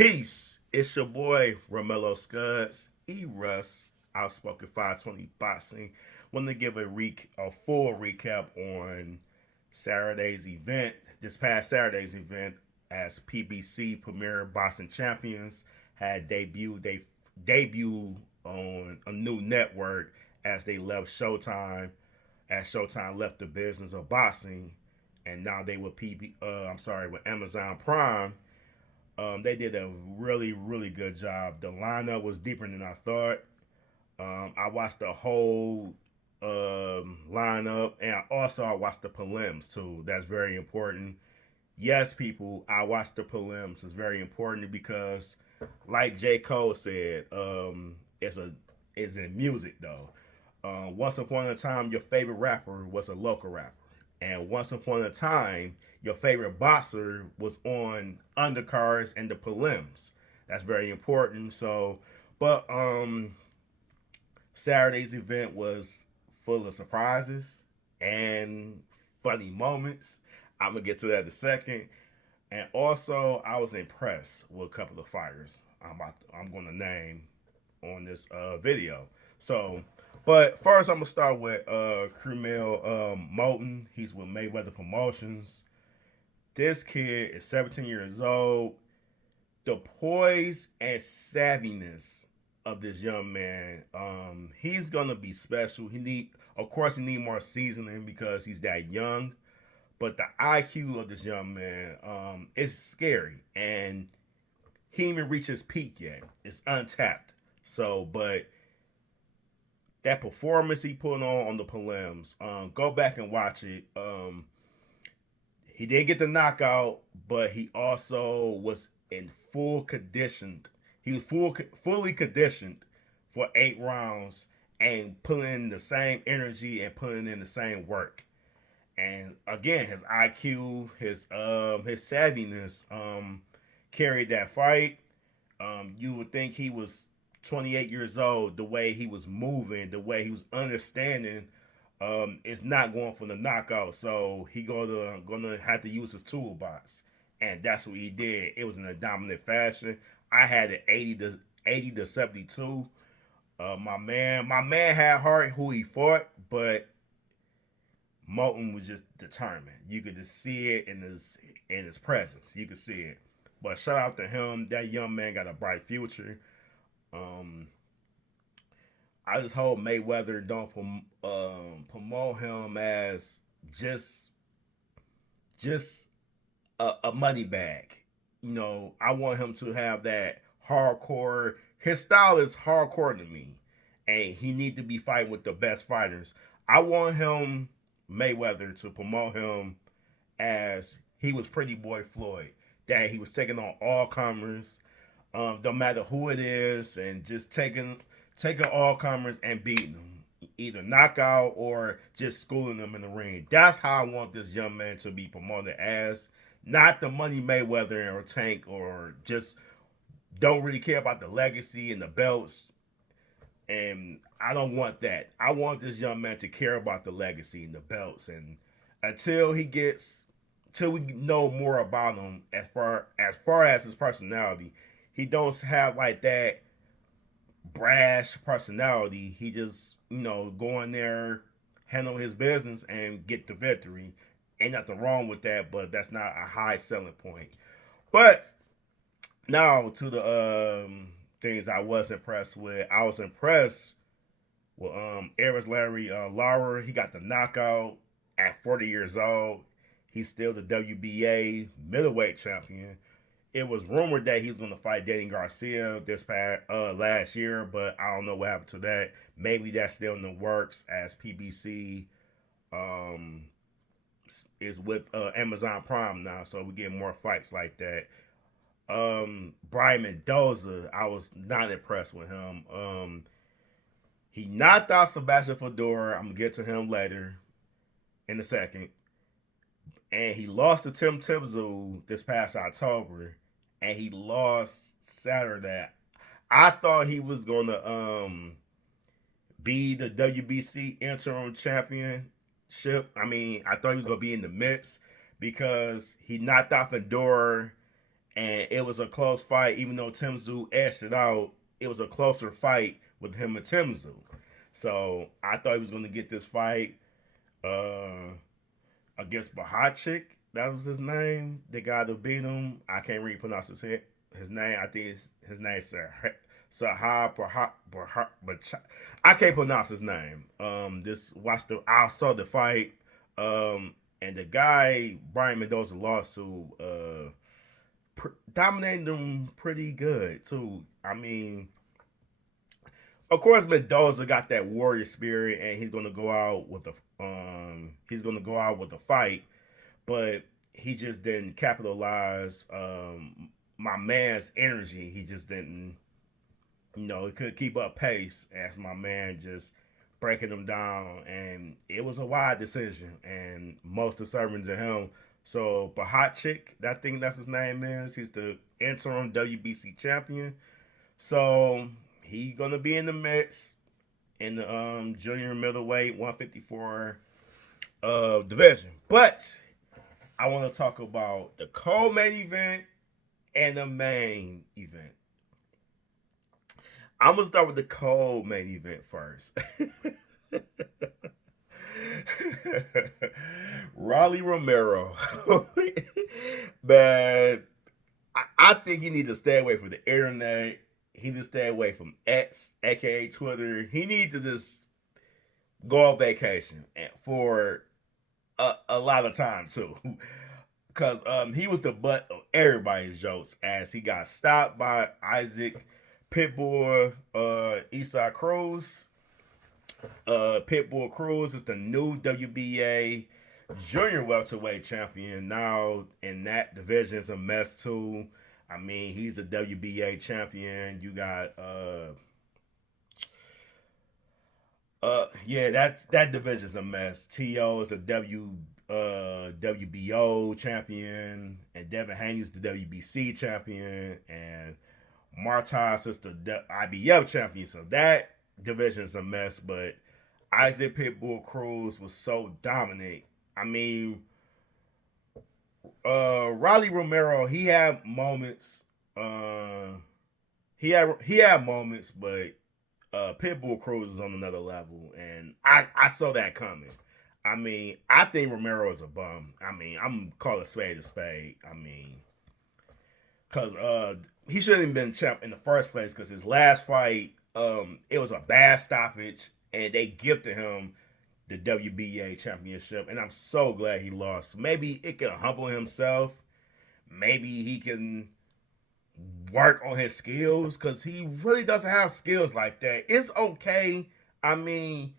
Peace. It's your boy Romello Scuds, E-Russ, Outspoken 520 Boxing. Want to give a full recap on Saturday's event, this past Saturday's event, as PBC Premier Boxing Champions had debut on a new network as they left Showtime, as Showtime left the business of boxing, and now they with with Amazon Prime. They did a really good job. The lineup was deeper than I thought. I watched the whole lineup, and I watched the prelims too. That's very important. Yes, people, I watched the prelims. It's very important because, like J. Cole said, it's in music though. Once upon a time, your favorite rapper was a local rapper. And once upon a time, your favorite boxer was on undercards and the prelims. That's very important. But Saturday's event was full of surprises and funny moments. I'm gonna get to that in a second. And also, I was impressed with a couple of fighters I'm gonna name on this video. So, but first, I'm gonna start with Romello Moulton. He's with Mayweather Promotions. This kid is 17 years old. The poise and savviness of this young man, he's gonna be special. Of course, he need more seasoning because he's that young. But the IQ of this young man is scary, and he didn't even reach his peak yet. It's untapped. So, but that performance he put on the prelims, go back and watch it. He didn't get the knockout, but he also was in full conditioned. He was fully conditioned for 8 rounds and putting in the same energy and putting in the same work. And again, his IQ, his savviness, carried that fight. You would think he was 28 years old. The way he was moving, the way he was understanding, is not going for the knockout. So he gonna have to use his toolbox, and that's what he did. It was in a dominant fashion. I had it 80 to 72. My man had heart who he fought, but Moulton was just determined. You could just see it in his presence. You could see it. But shout out to him. That young man got a bright future. Um, I just hope Mayweather don't promote him as just just a money bag. I want him to have that hardcore. His style is hardcore to me, and he need to be fighting with the best fighters. I want him Mayweather to promote him as he was Pretty Boy Floyd, that he was taking on all comers, don't matter who it is, and just taking all comers and beating them, either knockout or just schooling them in the ring. That's how I want this young man to be promoted as, not the Money Mayweather or Tank, or just don't really care about the legacy and the belts. And I don't want that. I want this young man to care about the legacy and the belts. And until till we know more about him, as his personality, he don't have like that brash personality. He just go in there, handle his business, and get the victory. Ain't nothing wrong with that, but that's not a high selling point. But now to the things I was impressed with. I was impressed with Eris Larry Laurer. He got the knockout at 40 years old. He's still the WBA middleweight champion. It was rumored that he was going to fight Danny Garcia this past last year, but I don't know what happened to that. Maybe that's still in the works, as PBC is with Amazon Prime now, so we get more fights like that. Brian Mendoza, I was not impressed with him. He knocked out Sebastian Fedor. I'm gonna get to him later in a second. And he lost to Tim Tszyu this past October, and he lost Saturday. I thought he was gonna be the WBC interim championship. I mean, I thought he was gonna be in the mix because he knocked out Fedor and it was a close fight. Even though Tim Tszyu edged it out, it was a closer fight with him and Tim Tszyu. So I thought he was going to get this fight against Bahachik. That was his name. The guy that beat him. I can't really pronounce his name. I think his name is Sahab but I can't pronounce his name. Just watch I saw the fight. And the guy Brian Mendoza lost to dominated them pretty good too. I mean, of course Mendoza got that warrior spirit, and he's gonna go out with a fight, but he just didn't capitalize my man's energy. He just didn't, he couldn't keep up pace as my man just breaking him down, and it was a wide decision, and most deserving to him. So Bahachik, I think that's his name is. He's the interim WBC champion. So he gonna be in the mix in the junior middleweight 154 division. But I want to talk about the co-main event and the main event. I'm gonna start with the co-main event first. Rolly Romero. Man, I think he needs to stay away from the internet. He needs to stay away from X, aka Twitter. He needs to just go on vacation for a lot of time too. Because he was the butt of everybody's jokes as he got stopped by Isaac Pitbull Isaac Cruz. Pitbull Cruz is the new WBA junior welterweight champion. Now in that division is a mess too. I mean, he's a WBA champion. You got that division's a mess. T.O. is a WBO champion, and Devin Haney is the WBC champion, and Martas is the IBF champion. So that division's a mess, but Isaac Pitbull Cruz was so dominant. I mean, Rolly Romero, he had moments. He had moments, but Pitbull Cruz is on another level, and I saw that coming. I mean, I think Romero is a bum. I mean, I'm calling a spade a spade. I mean, because he shouldn't have been champ in the first place, because his last fight, it was a bad stoppage, and they gifted him the WBA championship, and I'm so glad he lost. Maybe it can humble himself. Maybe he can work on his skills, because he really doesn't have skills like that. It's okay. I mean,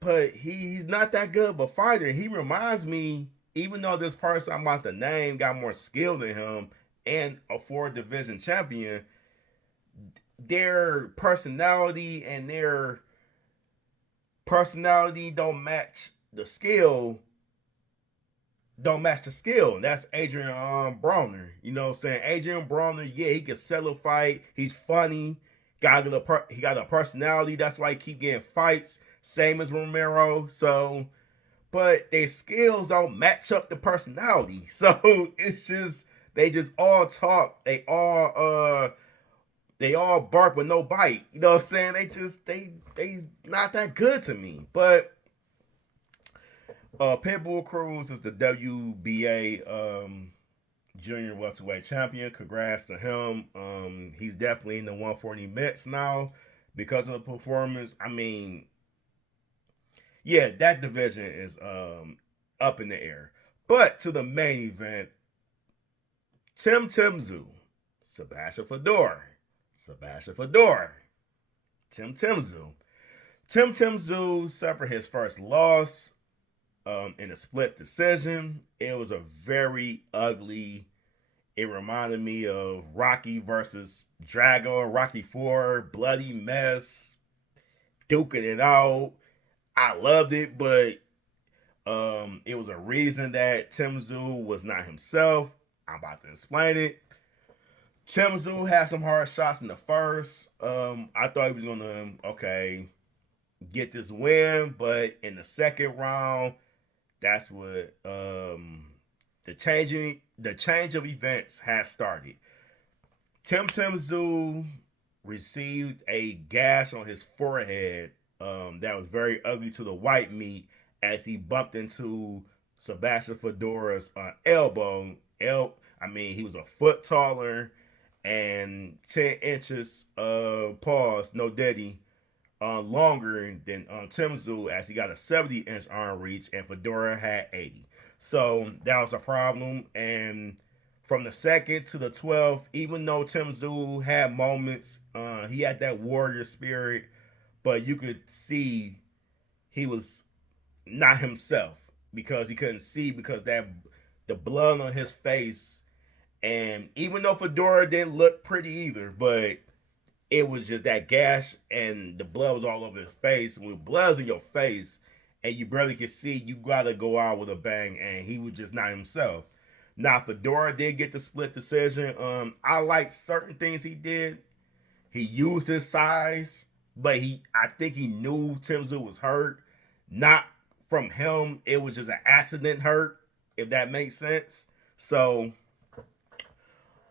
but he's not that good of a fighter. He reminds me, even though this person I'm about to name got more skill than him and a 4 division champion, their personality don't match the skill. That's Adrian Brawner. You know what I'm saying? Adrian Brawner, yeah, he can sell a fight. He's funny. He got a personality. That's why he keep getting fights. Same as Romero. So, but their skills don't match up the personality. So it's just, they just all talk. They all bark with no bite. You know what I'm saying? They not that good to me. But Pitbull Cruz is the WBA junior welterweight champion. Congrats to him. He's definitely in the 140 mix now because of the performance. I mean, yeah, that division is up in the air. But to the main event, Tim Tszyu, Sebastian Fedor. Tim Tszyu suffered his first loss in a split decision. It was a very ugly. It reminded me of Rocky versus Drago, Rocky 4, bloody mess, duking it out. I loved it, but it was a reason that Tim Tszyu was not himself. I'm about to explain it. Tim Tszyu had some hard shots in the first. I thought he was gonna get this win, but in the second round, that's what the change of events has started. Tim Zoo received a gash on his forehead that was very ugly to the white meat as he bumped into Sebastian Fedora's elbow. I mean, he was a foot taller and 10 inches pause, no daddy, longer than Tim Zoo as he got a 70-inch arm reach and Fedora had 80. So that was a problem. And from the second to the 12th, even though Tim Zoo had moments, he had that warrior spirit, but you could see he was not himself because he couldn't see because that the blood on his face. And even though Fedora didn't look pretty either, but it was just that gash and the blood was all over his face. When blood's in your face and you barely can see, you gotta go out with a bang, and he was just not himself. Now Fedora did get the split decision. I like certain things he did. He used his size, but I think he knew Tim Zoo was hurt. Not from him. It was just an accident hurt, if that makes sense. So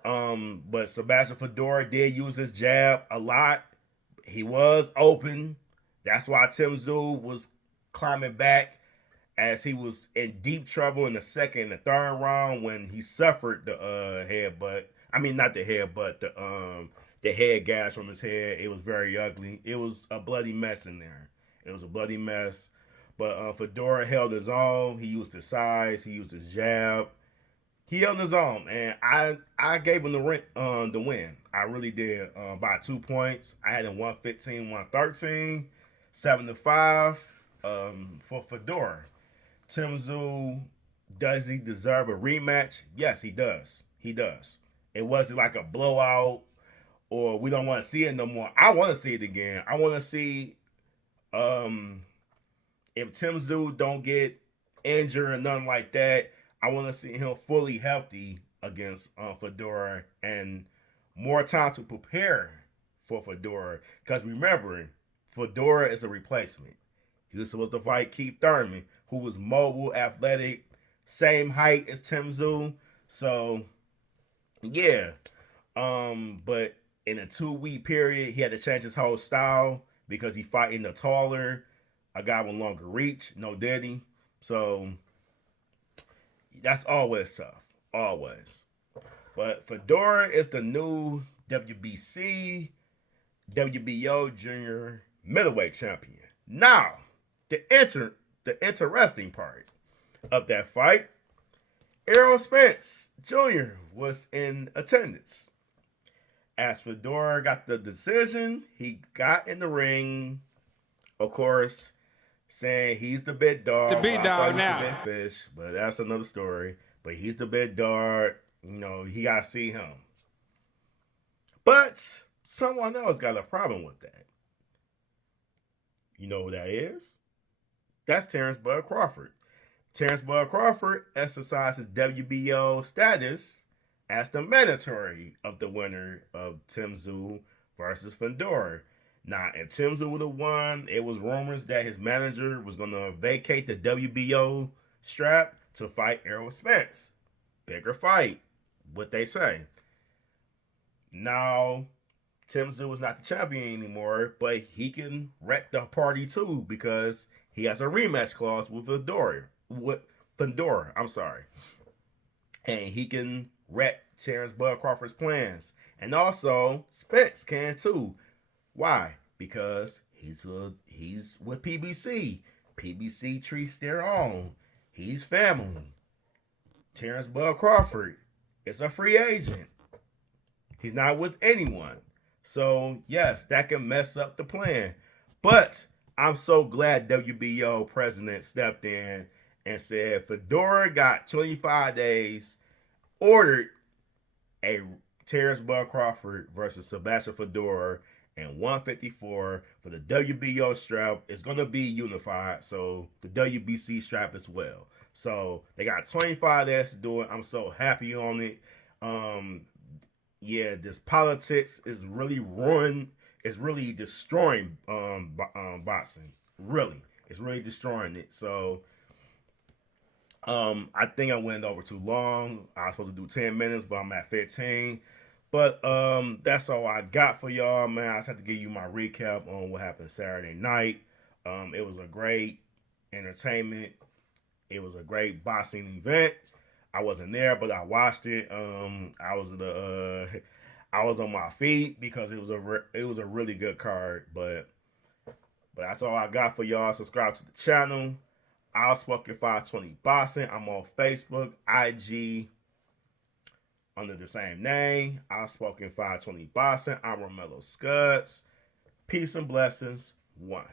but Sebastian Fedora did use his jab a lot. He was open. That's why Tim Zoo was climbing back as he was in deep trouble in the second and the third round when he suffered the headbutt. I mean, not the headbutt, the head gash on his head. It was very ugly. It was a bloody mess in there. It was a bloody mess. But Fedora held his own. He used his size. He used his jab. He held his own, and I gave him the win. I really did by 2 points. I had him 115, 113, 7-5 for Fedora. Tim Zoo, does he deserve a rematch? Yes, he does. He does. It wasn't like a blowout or we don't want to see it no more. I want to see it again. I want to see if Tim Zoo don't get injured or nothing like that. I want to see him fully healthy against Fedora and more time to prepare for Fedora. Because remember, Fedora is a replacement. He was supposed to fight Keith Thurman, who was mobile, athletic, same height as Tim Zoo. So, yeah. But in a 2-week period, he had to change his whole style because he fighting the taller, a guy with longer reach, no daddy. So that's always tough. Always. But Fedora is the new WBC, WBO junior middleweight champion. Now, the interesting part of that fight, Errol Spence Jr. was in attendance. As Fedora got the decision, he got in the ring, of course, saying he's the big dog. The big dog now. The big fish, but that's another story. But he's the big dog. You know, he got to see him. But someone else got a problem with that. You know who that is? That's Terrence Bud Crawford. Terrence Bud Crawford exercises WBO status as the mandatory of the winner of Tim Zoo versus Fedora. Now, if Tim Zoo would have won, it was rumors that his manager was going to vacate the WBO strap to fight Errol Spence. Bigger fight, what they say. Now, Tim Zoo is not the champion anymore, but he can wreck the party too because he has a rematch clause with Fedora. I'm sorry. And he can wreck Terrence Bud Crawford's plans. And also, Spence can too. Why? Because he's with PBC. PBC treats their own. He's family. Terrence Bud Crawford is a free agent. He's not with anyone. So, yes, that can mess up the plan. But I'm so glad WBO president stepped in and said Fedora got 25 days, ordered a Terrence Bud Crawford versus Sebastian Fedora and 154 for the WBO strap. It's going to be unified, so the WBC strap as well. So they got 25 days to do it. I'm so happy on it. Yeah, this politics is really it's really destroying boxing. Really. It's really destroying it. So I think I went over too long. I was supposed to do 10 minutes, but I'm at 15. But that's all I got for y'all, man. I just had to give you my recap on what happened Saturday night. It was a great entertainment. It was a great boxing event. I wasn't there, but I watched it. I was on my feet because it was a really good card. But that's all I got for y'all. Subscribe to the channel. Outspoken 520 Boxing. I'm on Facebook, IG, under the same name. Outspoken 520 Boxing. I'm Romello Scuds. Peace and blessings. One.